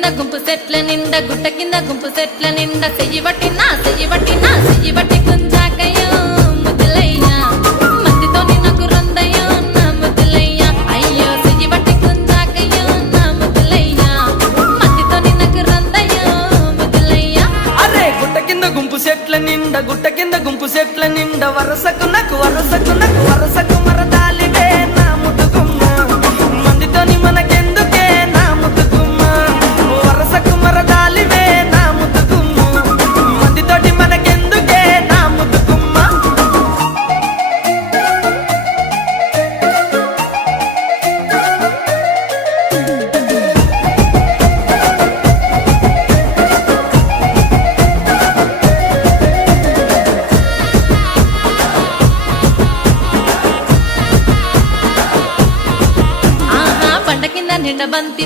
కింద గుంపు సెట్ల నిండా గుట్ట కింద గుంపు సెట్ల నిండా చెయ్యి బట్టి కుంజాకయ్యో ముద్దులయ్యా మందితోని నాకు రందయ్యో నా ముద్దులయ్యా అయ్యో చెయ్యి బట్టి కుంజాకయ్యో నా ముద్దులయ్యా మందితోని నాకు రందయ్యో ముద్దులయ్యా. అరే గుట్ట కింద గుంపు సెట్ల నిండా వరసకు మరదాలివే నా ముద్దుగుమ్మ మందితోని మనకెందుకే నా ముద్దుగుమ్మ వరసకు మరదాలివే నా ముద్దుగుమ్మ మందితోటి మనకెందుకే నా ముద్దుగుమ్మ. పంట కింద నిండ బంతి